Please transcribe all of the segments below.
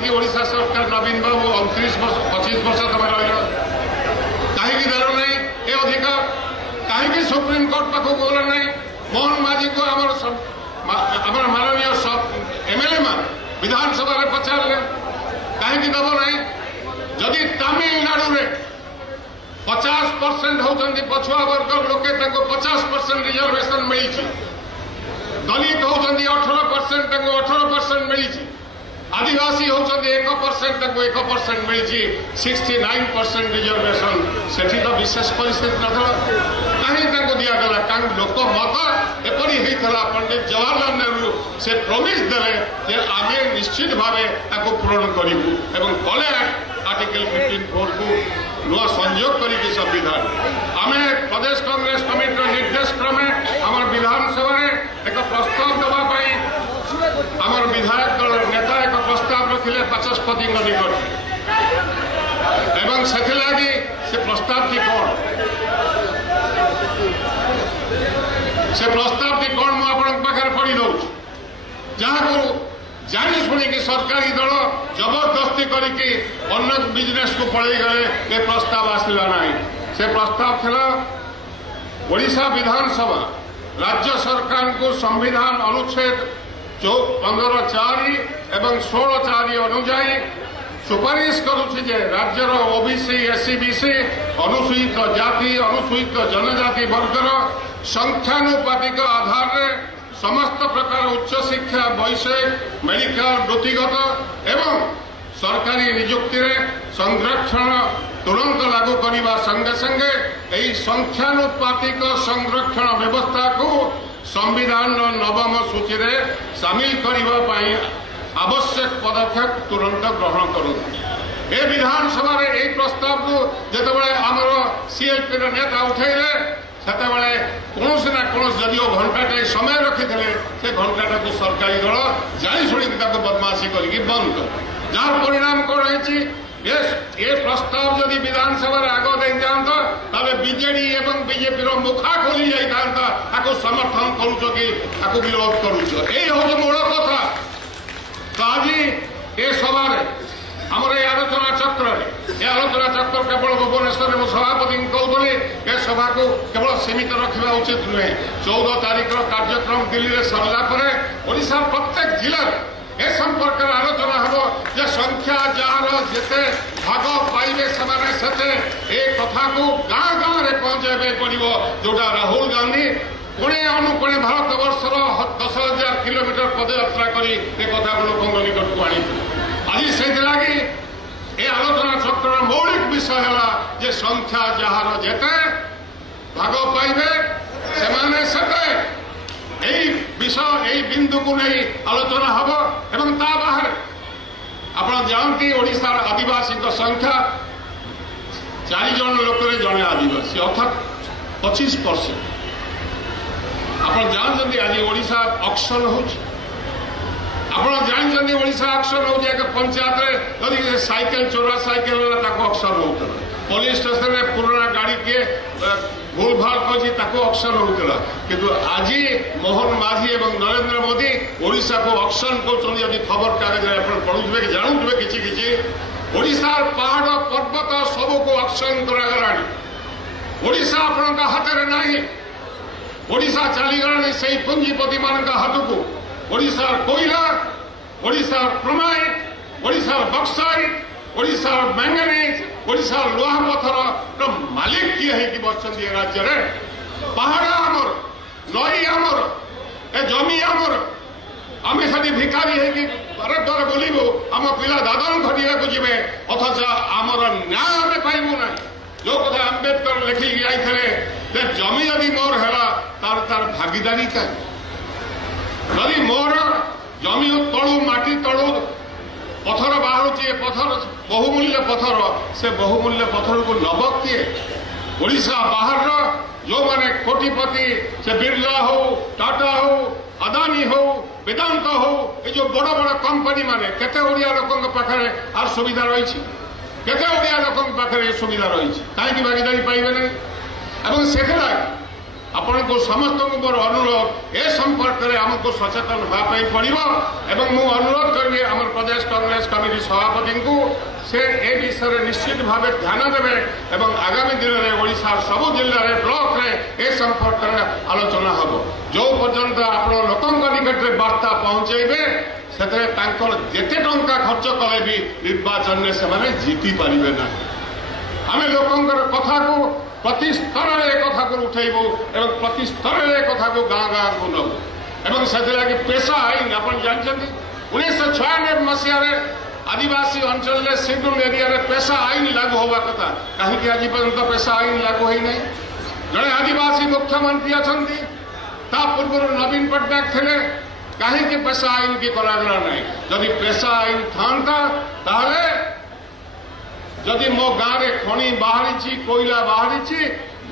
कहीं ओडिशा सरकार नवीन बाबू 29 वर्ष 25 वर्ष तुम रही कहीं देल ना ये अधिकार कहीं सुप्रीम कोर्ट पाखक गल ना मोहन माझी को आम माननीय एमएलए मान विधानसभा पचारे कहीं दब ना जदि तमिलनाडु रे 50% होती पछुआ वर्ग लोके 50% रिजर्वेशन मिली दलित होती 18% 18% मिली आदिवासी होती 1% 1% मिली 69% रिजर्वेशन से तो विशेष परिस्थिति ना कहीं दिगला कहीं लोक मत एपरी होता पंडित जवाहरलाल नेहरू से प्रमिश देते आम निश्चित भाव पूरण करूँ कले आर्टिकल 54 को नुआ संयोग करी संविधान आम प्रदेश कांग्रेस कमिटी निर्देश क्रमे आम विधानसभा एक प्रस्ताव देवाई आम विधायक दल नेता एक प्रस्ताव रखिले बाचस्पति निकट एवं से प्रस्ताव कौन से प्रस्ताव कौन मुझे पढ़ी दौ जहाँ जानी शुणी सरकारी दल जबरदस्ती करके अन्य बिजनेस को पड़े गए ये प्रस्ताव आसला ना से प्रस्ताव था ओडिशा विधानसभा राज्य सरकार को संविधान अनुच्छेद 15(4) एवं 16(4) अनुजाई सुपारिश करुछि जे राज्यर ओबीसी एससी बीसी अनुसूचित जाति अनुसूचित जनजाति वर्गर संख्यानुपातिक आधार रे समस्त प्रकार उच्च शिक्षा वैषयिक मेडिकल वृत्तिगत एवं सरकारी नियुक्ति रे संरक्षण तुरंत लागू करने संगे संगे यही संख्यानुपातिक संरक्षण व्यवस्था को संविधान नवम सूची रे सामिल करने आवश्यक पदक्षेप तुरंत ग्रहण करूँ ए विधानसभा यही प्रस्ताव को जिते आमर सीएलपी नेता उठेले सेतेबेले कौन ना कौन जदिओ घंटाटे समय रखिते से घंटाटा को सरकारी दल जाशुणी बदमाशी करके बंद कर जार परिणाम कौन है ये प्रस्ताव जदि विधानसभा आग दे जाता ताले बीजेडी एवं बीजेपी मुखा खोली जाता समर्थन करुच कि विरोध करुच यही हूँ मूल कथा तो आज ये सभा आमर ये आलोचना चक्र केवल भुवनेश्वर में सभापति कहूली ए सभा को केवल सीमित रखा उचित नुहे 14 तारीख कार्यक्रम दिल्ली में सरला ओडिशा प्रत्येक जिले ए संपर्क आलोचना हम जे संख्या जार जिते भाग पाइबे से कथा को गाँ गाँव में पहुंचाइबे पड़ो जोटा राहुल गांधी कोणे अनुकोणे भारत वर्षर 10,000 किलोमीटर पदयात्रा करी कथा लोक निकट को आनी आज से ये आलोचना चक्र मौलिक विषय है जे संख्या जार जेते भाग पाइबे से विषय यही बिंदु को नहीं आलोचना हम एवं ता बाहर आप जानती ओडिशार आदिवासी संख्या 4 जन लोक जड़े आदिवासी अर्थात 25%। आप जानते आज ओडिशा ऑक्शन हो जानते ओडिशा ऑक्शन हो पंचायत में साइकिल चोरा साइकिल ऑक्शन होता पुलिस स्टेशन में पुराना गाड़ी के भूल भाल कर ऑक्शन होता किंतु आज मोहन माझी एवं नरेंद्र मोदी ओडिशा को ऑक्शन कर खबर कागज पढ़ुवे जानूवे कि ओडिशार पहाड़ पर्वत सबको ऑक्शन करागला ओडिशा आपण हाथ में नहीं ओडिशा चलीगला से पुंजीपति मान हाथ को ओडिशार कोयला ओडिशार क्रोमाइट ओडिशार बक्साइट ओडिशार मैंगनीज ओडिशार लोहा पथर मालिक किए है कि बच्चन राज्य में पहाड़ आमर नई आमर ए जमी आमर आम से भिखारी है कि द्वार द्वार बोलू आम पिला दादन खटिया को जी अथच आमर न्याय आम पाइबू ना जो कथा आंबेडकर लिखिकी आईथे जमी यदि मोर है तार भागीदारी कहीं यदि मोर जमी तलू माटी तलू पथर बाहर पथर बहुमूल्य पथर से बहुमूल्य पथर को नब किए ओडिशा बाहर जो माने कोटिपति से बिरला हो टाटा हो अदानी हो वेदांत हो ये जो बड़ बड़ कंपनी माने केते ओडिया लोकन पाखरे आर सुविधा रही केते ओडिया लोकन पाखरे सुविधा रही कहीं भागीदारी पाइबे नहीं एवं से आपण को समस्त मोर अनुरोध ए संपर्क में आमको सचेतन होगापी पड़ो एवं मु अनुरोध करी आम प्रदेश कांग्रेस कमिटी सभापति को से ए विषय निश्चित भाव ध्यान देवे एवं आगामी दिन में ओडिशा सबु जिले में ब्लॉक में ए संपर्क में आलोचना हम जो पर्यंत आप लोकों निकट में वार्ता पहुंचेबे जेते टंका खर्च कले भी निर्वाचन में से जीति पारे ना आम लोकंर कथा को प्रति स्तर में कथा को उठेबू एवं प्रति स्तर में कथा को गाँ गाँ को नबू एवं से पेशा आईन आप जानते 1996 मसीह आदिवासी अंचल में शेड्यूल एरिया रे पेशा आईन लागू होगा कथा कहीं आज पर्यंत पेशा आईन लागू होई नहीं जड़े आदिवासी मुख्यमंत्री अच्छा पूर्व नवीन पट्टनायक थे कहीं पेशा आईन की करागला नहीं जदि पेशा आईन था ताहले जदि मो गाँव में खनि बाहरी कोयला बाहरी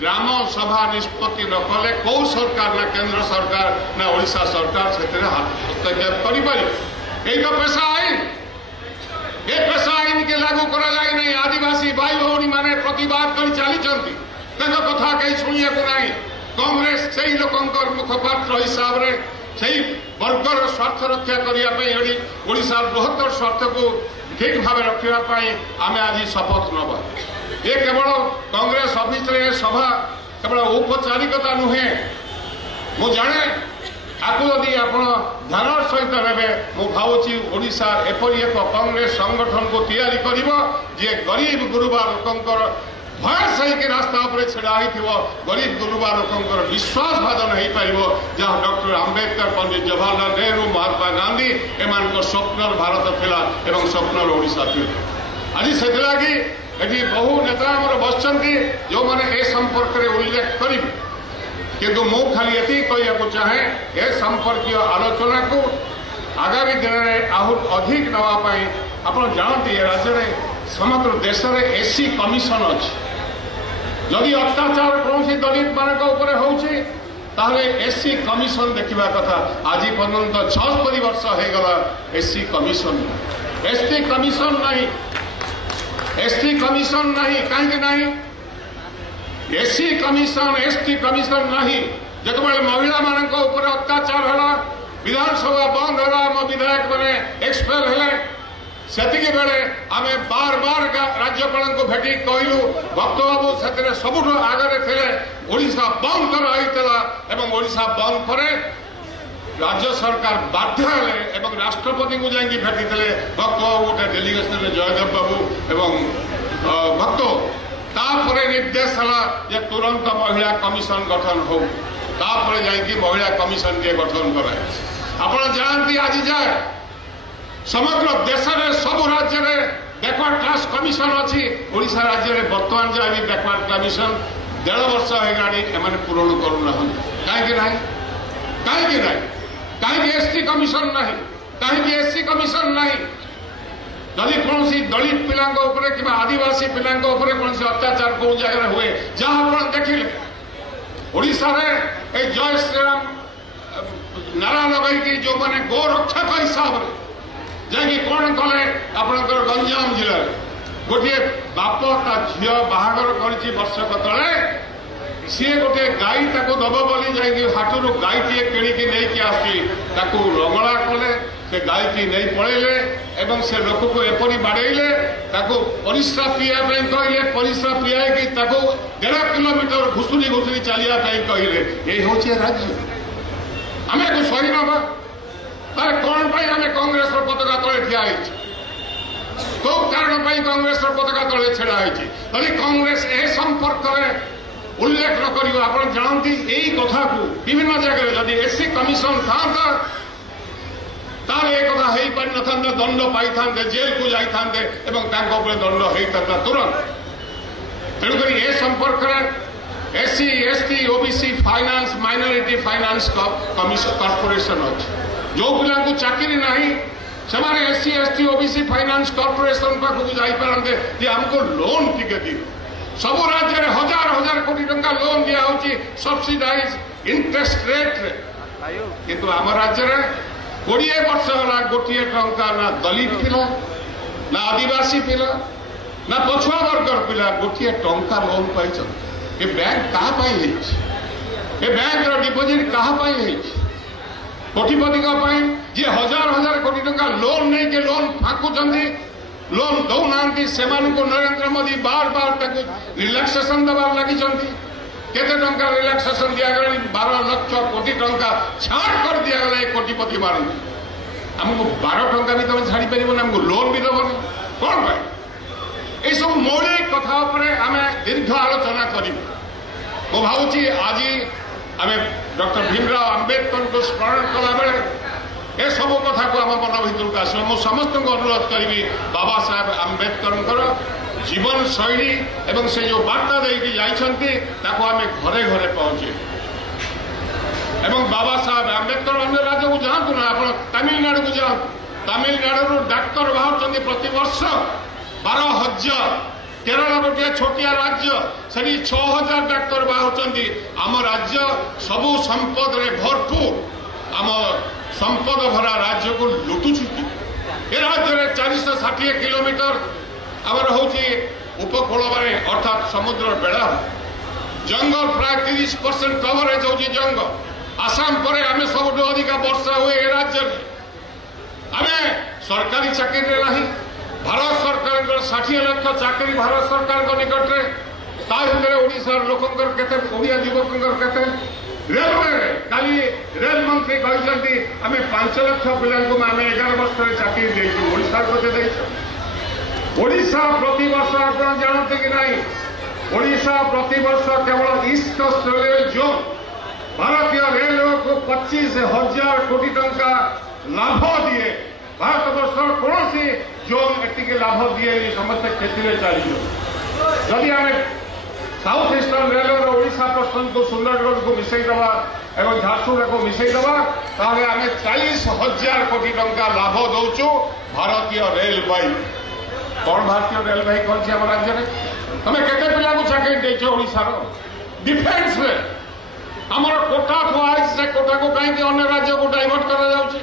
ग्राम सभा निष्पत्ति न कले कौ सरकार ना केंद्र सरकार ना ओडिशा सरकार से हस्तक्षेप कर पेशा आईन ये पेशा आईन के लागू करा जाए नहीं आदिवासी भाई भौणी माने प्रतिवाद कर चली कथा कहीं शुणा को नहीं कांग्रेस से ही लोकंर मुखपात्र हिसाब से से वर्गर स्वार्थ रक्षा करने ओडिशा बृहत्तर स्वार्थ को ठीक भाव रखापी आम आज शपथ नवा ये केवल कांग्रेस ऑफिस सभा केवल औपचारिकता नुहे मु जाने आपको यदि आप ध्यान सहित ने मुझे ओडिशा एपरी एक कांग्रेस संगठन को तैयारी कर जी गरीब गुरुबा लोकंर भयस होकर रास्ता उपर छड़ा हो गरीब गुरुबा लोकंर विश्वास भाजन हो पार जहाँ डॉक्टर आंबेडकर पंडित जवाहरलाल नेहरू महात्मा गांधी एम स्वप्नर भारत थिला एवं स्वप्नर ओडिशा थिला आज से ये बहु नेता आमर बसचंती जो मैंने ए संपर्क में उल्लेख करी किंतु मु खाली ये कहना चाहे ए संपर्क आलोचना को आगामी दिन में आहु अधिक नापी आप जानते राज्य में समग्र देश में एससी कमिशन अच्छी जदि अत्याचार कौन दलित मान एससी कमिशन देखा कथा आज पर्यंत 76 वर्ष होगला एससी कमिशन एसटी कमिशन नहीं एसटी कमिशन नहीं कहीं नहीं एससी कमिशन एसटी कमिशन नहीं जो महिला मान अत्याचार है विधानसभा बंद है आम विधायक मैंने एक्सपायर है से बेले आम बार बार राज्यपाल को भेटी कहलु भक्त बाबू से सबुठ आगे थे ओडिशा बंद कराइला बंद पर राज्य सरकार बाध्य एवं राष्ट्रपति को जाकि भेटी भक्त बाबू गोटे डेलीगेशन जयदेव बाबू एवं भक्त तापर निर्देश है तुरंत महिला कमिशन गठन हो जाकि महिला कमिशन टे गठन कराए आप जानती आज जाए समग्र देश में सबु राज्य में बैकवर्ड क्लास कमिशन अच्छी ओडिशा राज्य में बर्तमान जहाँ भी बैकवर्ड कमिशन 1.5 वर्ष होगा पूरण करूना कहीं एसटी कमिशन नहीं कहीं एससी कमिशन नहीं जदि कौन दलित पिला कि आदिवासी पिला कौन अत्याचार कौ जगह हुए जहाँ आप देखिले ओडिशा रे जय श्रीराम नारा लगे जो मैंने गोरक्षक हिसाब से जैकि कौन कले आपंकर गंजाम जिले गोटे बाप ता झी बाहागर कर वर्षक तले सी गोटे गाई दब बोली जाकि हाटू गाईटे किणिकी नहीं आसी रगड़ा कले से गाई की नहीं पड़ेले एवं से लोक को एपरी बाड़ेले परिश्रा पीवाई कहले परिश्रा पीआई 1.5 किलोमीटर घुसुरी घुसुरी चलिया कहले ये हूँ राज्य आम को सही नवा तार कौन आम कांग्रेस पताका तले ठिया कौ कारण कांग्रेस पताका तले छेड़ा यदि कांग्रेस ए संपर्क में उल्लेख न कर आप जानती यही कथा को विभिन्न जगह जदि एससी कमिशन था कथा हो पारि न दंड पाई जेल को जाते दंड होता तुरंत तेणुक ए संपर्क में SC ST OBC finance minority finance commission corporation अच्छी जो पिला को चाकरी नहीं से SC ST OBC finance corporation पाखक जापारते आमको लोन टिके दी सबु राज्य में हजार हजार कोटी टंका लोन दिया सब्सिडाइज इंटरेस्ट रेट किंतु आम राज्य में 20 वर्ष है गोटे टंका ना दलित पिला ना आदिवासी पिला ना पछुआ वर्गर पिला गोटे टंका लोन पाई बैंक क्या ए बैंक डिपोजिट कहा कोटिपति जी हजार हजार कोटी टंका लोन नहीं के लोन फाकुंट लोन दौना से नरेंद्र मोदी बार बार रिलैक्सेशन दबार लगी केते टंका रिलैक्सेशन दिगला 12 लाख कोटी टंका छाड़ कर दिगला कोटिपति मान आमको 12 टंका भी तुम छाड़ी पार आमको लोन भी दबनी कौन पाए ये सब मौलिक कथा आम दीर्घ आलोचना करूँ मु भावी आज आम डॉक्टर भीमराव अंबेडकर को स्मरण कला बेले ए सब कथा को आम मन भर आस समस्त अनुरोध करी बाबा साहेब आम्बेडकर जीवन शैली एवं से जो वार्ता देकी जाइछंती ताको आम घरे घरे पहुंचे एवं बाबा साहेब आम्बेडकर अन्य राज्य को जातु ना आप तमिलनाडु को जातु तमिलनाडु डाक्तर बाहर प्रति वर्ष 12,000 केरल गोटे छोटिया राज्य से 6,000 डाक्तर बाहर आम राज्य सबू संपद रे भरपूर आम संपद भरा राज्य को लुटुचुकी ए राज्य में 460 किलोमीटर आमर हूँ उपकूल अर्थात समुद्र बेड़ा जंगल प्राय 30% कवरेज हो जंगल आसाम पर आम सब अधिक वर्षा हुए ए राज्य में आम सरकारी चाकरी ना भारत सरकार 60 लाख चाकरी भारत सरकार निकट में ओडिशा लोकंर केते ओडिया युवक केते रेलवे काली रेल मंत्री कहते आम 5 लाख पिला आम 11 वर्ष चाकरी देती ओडिशा को ओडिशा प्रति वर्ष आप जानते कि नहीं ओडिशा प्रति वर्ष केवल ईस्ट कोस्ट रेलवे जोन भारतीय रेलवे को 25,000 कोटी टंका लाभ दिए भारत वर्ष कौन सी जोन एति लाभ दिए समस्त क्षति चलिए जदि आम साउथ ईस्टर्न रेलवे ओडिशा प्रस्थान को सुंदरगढ़ को मिसईदवा एवं झारसुगुड़ा को मिसईदवा ताहले आम 40,000 कोटी टंका लाभ दौचु भारतीय रेलवे कौन भारतीय रेलवे कर राज्य में तुम केते पिला को चाकरी देछ ओडिशा डिफेन्स में आमर कोटा थुआ से कोटा को कहीं अन्य राज्य को डाइवर्ट कर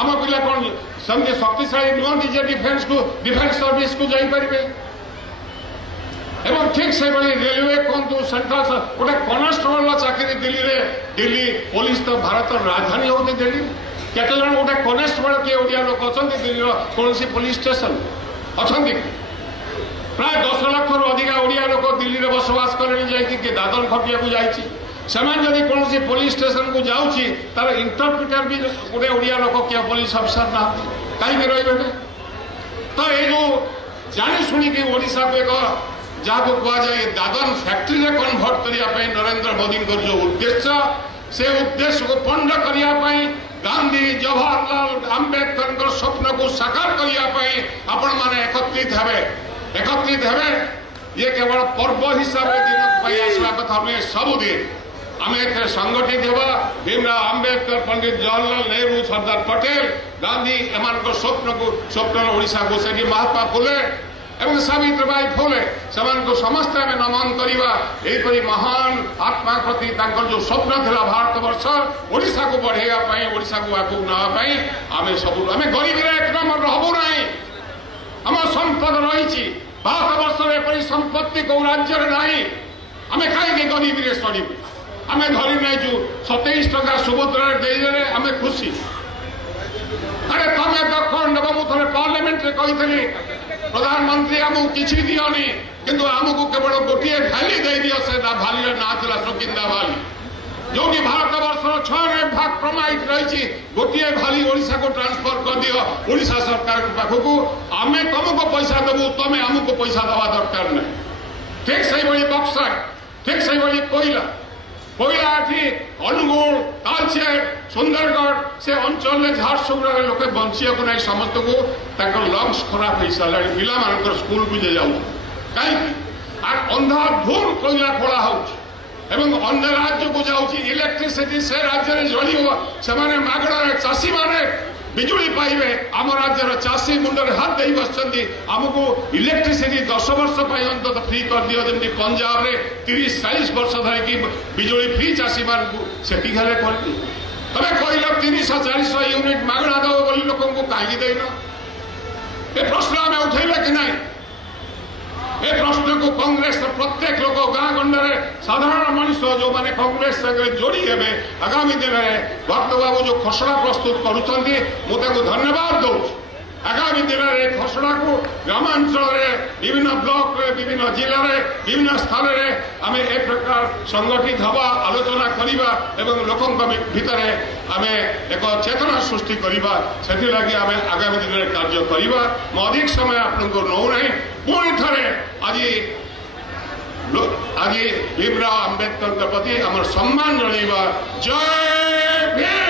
आम पिला कौन समझे शक्तिशाली नुहति जे डिफेन्स सर्विस को जापरेंगे एवं ठीक से रेलवे कहतु सेंट्रल गोटे कनेस्टेबल चाकरी दिल्ली पुलिस तो भारत राजधानी होती दिल्ली केते जन गोटे कनेस्टेबल किए ओडिया लोक अच्छा दिल्ली कौन पुलिस स्टेशन अच्छा प्राय 10 लाख अधिक ओडिया लोक दिल्ली में बसवास करें दादन खटिया को जाइए जदि कौन पुलिस स्टेशन को जाऊँगी तार इंटरप्रिटर भी गोटे ओडिया लोक किए पुलिस अफिसर ना कहीं रही तो ये जो जाशुणिक ओडिशा को एक जहाँ को कहुए दादन फैक्ट्री में कन्भर्ट करने नरेंद्र मोदी जो उद्देश्य से उद्देश्य को पंड करने गांधी जवाहरलाल आम्बेडकर स्वप्न को साकार करने आपण मैंने एकत्रित हेबे ये केवल पर्व हिसाब से दिन आसवा कथा नुहे सबुदिन आम ए संगठित होगा भीमराव आम्बेडकर पंडित जवाहरलाल नेहरू सरदार पटेल गांधी एम स्वप्न ओडिशा को से महात्मा फुले एवं सावित्रीबाई फुले से समस्त आम नमन करवा यहपरी महान आत्मा प्रति जो स्वप्न था भारत वर्ष ओडिशा को बढ़ेगा ओडिशा को आगे नापी आम सब आम गरीबी एक नंबर रहबू ना आम संपद रही भारत वर्ष एपरी संपत्ति कौ राज्य ना आम कहीं गरीबी सड़ू आम धरी नहीं 27 टंका सुभद्रा देदेले आम खुशी अरे तमें तो कौन देव मुझे पार्लियामेंट में कही प्रधानमंत्री आमको किसी दियोनी किंतु आमको केवल गोटे भाली दे दियो से भाली ना था सुकिंदा भाली जो भारत वर्ष 6 भाग प्रमाणित रही गोटे भाली ओडिशा को ट्रांसफर कर दियो ओडिशा सरकार पाखक आम तुमको पैसा देवु तुम आमको पैसा दवा दरकार ना ठीक से बक्सर ठीक से कोयला अनुगुल तालचेर सुंदरगढ़ से अंचल में झारसुगुड़ा लोके बंचिया को नहीं समस्त को लंग्स खराब हो सारा पिला मान स्कूल को जाऊ कहीं अंधाधुन कोयला खोला हो अन्य राज्य को जाऊँगी इलेक्ट्रिसिटी से राज्य में जलिव से मागणार चाषी मैंने बिजुली पाइबे आम राज्यर चाषी मुंडे हाथ दे बस आमको इलेक्ट्रिसिटी 10 वर्ष अंत फ्री कर दियो जमी पंजाब रे 30-40 वर्ष धरिकी बिजुली फ्री चाषी मान से तमें कहल 300-400 यूनिट मागणा दब बोली लोक कहीं देन ए प्रश्न आम उठेला कि नहीं ए प्रश्न को कांग्रेस प्रत्येक लोक गाँ गंडे साधारण मनीष जो मैंने कांग्रेस संगे जोड़ी हे आगामी दिन में भक्त बाबू जो खसड़ा प्रस्तुत करुँच धन्यवाद दौर। आगामी दिन में खसड़ा को ग्रामांचल विभिन्न ब्लॉक रे विभिन्न जिले में विभिन्न स्थान में आम ए प्रकार संगठित हवा आलोचना करवा एवं लोकों भितर आम एक चेतना सृष्टि करवा से लगी आम आगामी दिन में कार्य करवा। मैं अधिक समय आपको नौना पुणी थे आज भीमराव आंबेडकर प्रति आम सम्मान जनइबा। जय भीम।